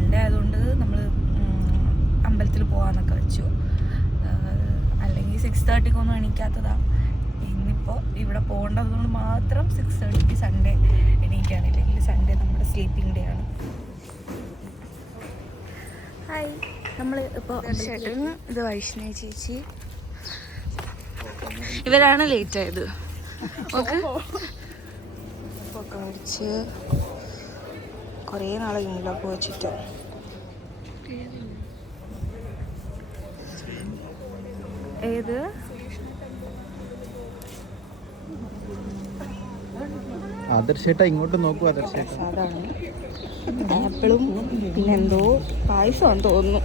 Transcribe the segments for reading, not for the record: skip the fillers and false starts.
Sunday ആയതുകൊണ്ട് നമ്മൾ അമ്പലത്തിൽ പോകാമെന്നൊക്കെ വെച്ചു. അല്ലെങ്കിൽ 6:30 എണീക്കാത്തതാണ്. ഇന്നിപ്പോൾ ഇവിടെ പോകേണ്ടതുകൊണ്ട് മാത്രം 6:30 സൺഡേ എണീക്കുകയാണ്. ഇല്ലെങ്കിൽ സൺഡേ നമ്മുടെ സ്ലീപ്പിംഗ് ഡേ ആണ്. ഹായ്, നമ്മൾ ഇപ്പോൾ ചേട്ടൻ, ഇത് വൈഷ്ണവി ചേച്ചി, ഇവരാണ് ലേറ്റ് ആയത്. ഓക്കെ, ഒക്കെ മേടിച്ച് കുറേ നാളെ ഇങ്ങോട്ടൊക്കെ വെച്ചിട്ട് ഏത് ആദർശേട്ടാ ഇങ്ങോട്ട് നോക്കൂ. ആദർശേട്ടാ അതാണ് ആപ്പിളും പിന്നെ എന്തോ പായസമാണെന്ന് തോന്നുന്നു,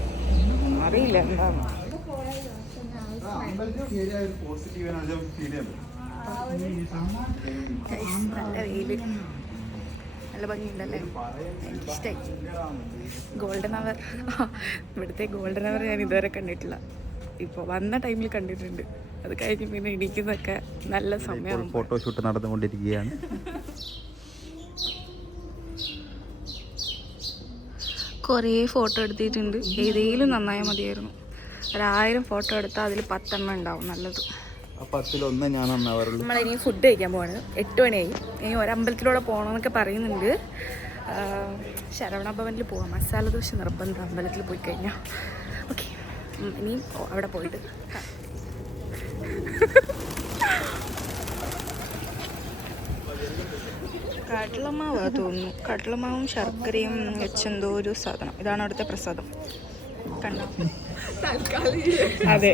അറിയില്ല എന്താണ്. നല്ല വെയില്, നല്ല ഭംഗിയുണ്ടല്ലേ, എനിക്കിഷ്ടായി. ഗോൾഡൻ അവർ, ഇവിടുത്തെ ഗോൾഡൻ അവർ ഞാൻ ഇതുവരെ കണ്ടിട്ടില്ല. ഇപ്പോൾ വന്ന ടൈമിൽ കണ്ടിട്ടുണ്ട്. അത് കഴിഞ്ഞ് പിന്നെ ഇടിക്കുന്നതൊക്കെ നല്ല സമയമാണ്. ഫോട്ടോഷൂട്ട് നടന്നുകൊണ്ടിരിക്കുകയാണ്. കുറേ ഫോട്ടോ എടുത്തിട്ടുണ്ട്. ഏതെങ്കിലും നന്നായാൽ മതിയായിരുന്നു. 1000 ഫോട്ടോ എടുത്താൽ അതിൽ 10 എണ്ണം ഉണ്ടാവും നല്ലത്. നമ്മളിനി ഫുഡ് കഴിക്കാൻ പോവാണ്. 8 മണിയായി. ഇനി ഒരമ്പലത്തിലൂടെ പോകണമെന്നൊക്കെ പറയുന്നുണ്ട്. ശരവണ ഭവനിൽ പോവാം. മസാല ദോശ നിർബന്ധം അമ്പലത്തിൽ പോയി കഴിഞ്ഞാൽ. ഓക്കെ, ഇനിയും അവിടെ പോയിട്ട് കടലമാവ് തോന്നുന്നു. കടലമാവും ശർക്കരയും വെച്ചെന്തോ ഒരു സാധനം. ഇതാണ് അവിടുത്തെ പ്രസാദം. കണ്ടോ? അതെ,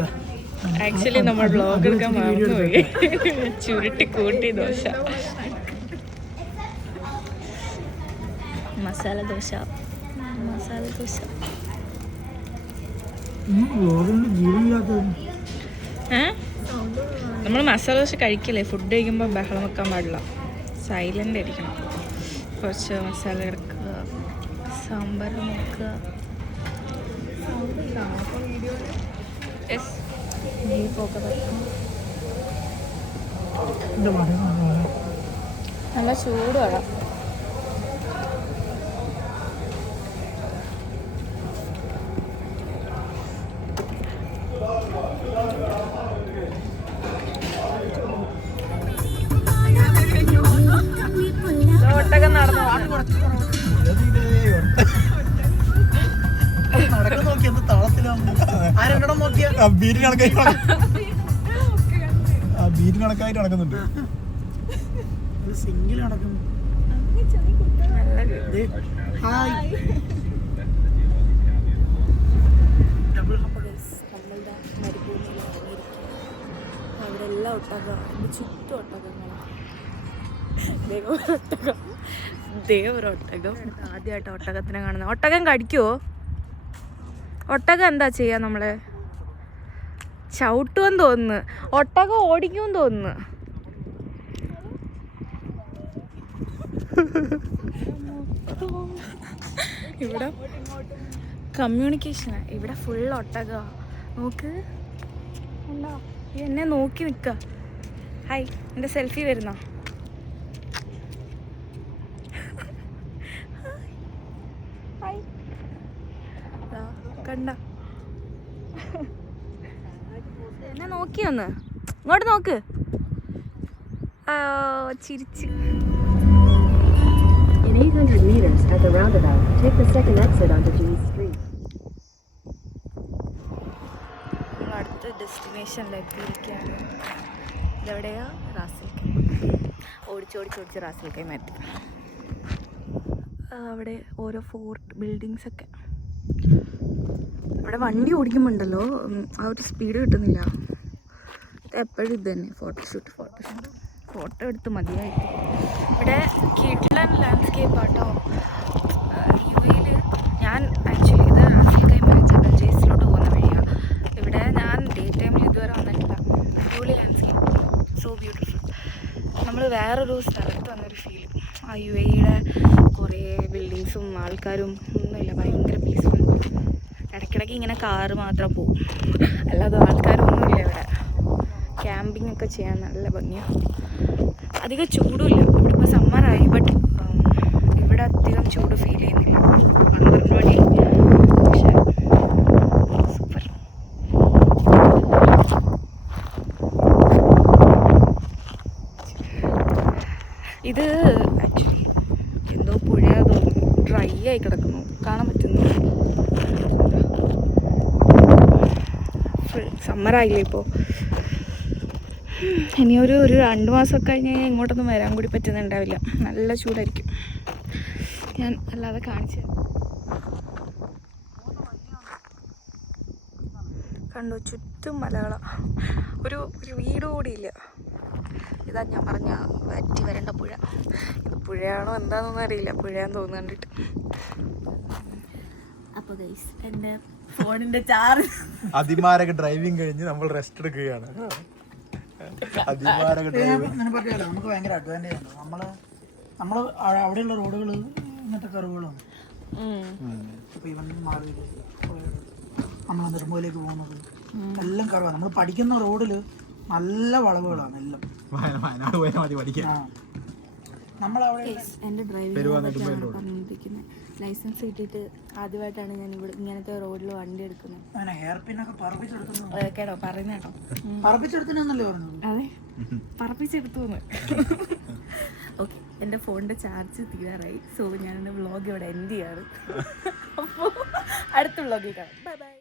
ആക്ച്വലി നമ്മൾ ബ്ലോഗ് എടുക്കാൻ മറന്നുപോയി. ചുരുട്ടി കൂട്ടി ദോശ, മസാല ദോശ, മസാല ദോശ. നമ്മൾ മസാല ദോശ കഴിക്കില്ലേ, ഫുഡ് കഴിക്കുമ്പോൾ ബഹളം വെക്കാൻ പാടില്ല, സൈലൻ്റ് ആയിരിക്കണം. കുറച്ച് മസാല എടുക്കുക, സാമ്പാർ നോക്കുക. നല്ല ചൂട് വേണം. ഒട്ടകം നടന്നു ബീറ്റ് കണക്കായിട്ട് നടക്കുന്നുണ്ട്. സിംഗിൾ നടക്കുന്നു. അവിടെ എല്ലാം ഒട്ടകം, ചുറ്റും ഒട്ടകങ്ങളാണ്. ഒട്ടകം, ഒട്ടകം. ആദ്യമായിട്ട് ഒട്ടകത്തിനെ കാണുന്നത്. ഒട്ടകം കടിക്കുവോ? ഒട്ടകം എന്താ ചെയ്യാ നമ്മളെ? ചവിട്ടുമെന്ന് തോന്നുന്നു. ഒട്ടകം ഓടിക്കുമെന്ന് തോന്നുന്നു. ഇവിടെ കമ്മ്യൂണിക്കേഷനാ. ഇവിടെ ഫുൾ ഒട്ടക. നോക്ക്, ഉണ്ടോ? എന്നെ നോക്കി നിൽക്കുക. ഹായ്, എൻ്റെ സെൽഫി വരുന്നോ? കണ്ട, എന്നെ നോക്കിയൊന്ന്, ഇങ്ങോട്ട് നോക്ക്. ചിരിച്ച്. In 800 meters at the roundabout, take the second exit onto G Street. അടുത്ത ഡെസ്റ്റിനേഷനിലെത്തിയിരിക്കുകയാണ്. ഇതെവിടെയാ? Ras al Khaimah. ഓടിച്ചോടിച്ചോടിച്ച് റാസൽ കൈമ എത്തി. അവിടെ ഓരോ ഫോർട്ട് ബിൽഡിങ്സൊക്കെ. ഇവിടെ വണ്ടി ഓടിക്കുമ്പോണ്ടല്ലോ ആ ഒരു സ്പീഡ് കിട്ടുന്നില്ല. എപ്പോഴും ഇത് തന്നെ, ഫോട്ടോഷൂട്ട്. ഫോട്ടോ എടുത്ത് മതിയായി. ഇവിടെ കിഡ്ലൻ ലാൻഡ്സ്കേപ്പ് ആട്ടോ. UAE ഞാൻ ആക്ച്വലി ഇത് റാസൽ കൈമ ജബൽ ജയ്സിലോട്ട് പോകുന്ന വഴിയാണ്. ഇവിടെ ഞാൻ ഡേ ടൈമിൽ ഇതുവരെ വന്നിട്ടില്ല. അടിപൊളി ലാൻഡ്സ്കേപ്പ്, സോ ബ്യൂട്ടിഫുൾ. നമ്മൾ വേറൊരു സ്ഥലത്ത് വന്നൊരു ഫീൽ. ആ UAE കുറേ ബിൽഡിങ്സും ആൾക്കാരും ഒന്നുമില്ല, ഭയങ്കര പീസ്ഫുൾ. ഇടയ്ക്കിടയ്ക്ക് ഇങ്ങനെ കാറ് മാത്രം പോകും, അല്ലാതെ ആൾക്കാരൊന്നുമില്ല ഇവിടെ. ക്യാമ്പിംഗ് ഒക്കെ ചെയ്യാൻ നല്ല ഭംഗിയാണ്. അധികം ചൂടുമില്ല. ഇവിടെ ഇപ്പോൾ സമ്മറായി, ബട്ട് ഇവിടെ അധികം ചൂട് ഫീൽ ചെയ്യുന്നില്ല. 12 മണി പക്ഷേ സൂപ്പർ. ഇത് ആക്ച്വലി എന്തോ പുഴയാ തോന്നുന്നു, ഡ്രൈ ആയി കിടക്കുന്നു, കാണാൻ പറ്റുന്നു. ഫുൾ സമ്മറായില്ലേ ഇപ്പോൾ. ഇനി ഒരു 2 മാസമൊക്കെ കഴിഞ്ഞ് ഇങ്ങോട്ടൊന്നും വരാൻ കൂടി പറ്റുന്നുണ്ടാവില്ല, നല്ല ചൂടായിരിക്കും. ഞാൻ അല്ലാതെ കാണിച്ചു കണ്ടു, ചുറ്റും മലകളാണ്, ഒരു വീട് കൂടിയില്ല. ഇതാ ഞാൻ പറഞ്ഞ വറ്റി വരേണ്ട പുഴ. ഇത് പുഴയാണോ എന്താണെന്നൊന്നും അറിയില്ല, പുഴയാന്ന് തോന്നുന്നു കണ്ടിട്ട്. അപ്പോൾ ഗൈസ് എൻ്റെ ഫോണിൻ്റെ ചാർജ് അതിമാരക ഡ്രൈവിംഗ് കഴിഞ്ഞ് നമ്മൾ റെസ്റ്റ് എടുക്കുകയാണ്. നമുക്ക് ഭയങ്കര അഡ്വാൻറ്റേജ് ഉണ്ട്. നമ്മൾ അവിടെയുള്ള റോഡുകൾ ഇങ്ങനത്തെ കറിവുകളാണ്. ഇപ്പൊ ഇവൻ മാറി നമ്മൾ നെടുമ്പയിലേക്ക് പോകുന്നത് എല്ലാം കറിവാണ്. നമ്മൾ പഠിക്കുന്ന റോഡിൽ നല്ല വളവുകളാണ് എല്ലാം. വയനാട് പോയാൽ മതി പഠിക്കാൻ. നമ്മളവിടെ എൻ്റെ ഡ്രൈവിംഗ് പറഞ്ഞിരിക്കുന്നത് ലൈസൻസ് കിട്ടിയിട്ട് ആദ്യമായിട്ടാണ് ഞാൻ ഇവിടെ ഇങ്ങനത്തെ റോഡിൽ വണ്ടി എടുക്കുന്നത്. ഹെയർ പിന്നൊക്കെ പറപ്പിച്ചെടുക്കുന്നു. കേട്ടോ പറയുന്ന കേട്ടോ, പറപ്പിച്ചെടുത്തന്നല്ലേ പറഞ്ഞത്? അതെ, പറപ്പിച്ചെടുത്തു. ഓക്കെ, എൻ്റെ ഫോണിൻ്റെ ചാർജ് തീരാറായി. സോ ഞാൻ എൻ്റെ വ്ളോഗ് ഇവിടെ എൻഡ് ചെയ്യാണ്. അപ്പോൾ അടുത്ത വ്ളോഗിൽ കാണാം. Bye bye.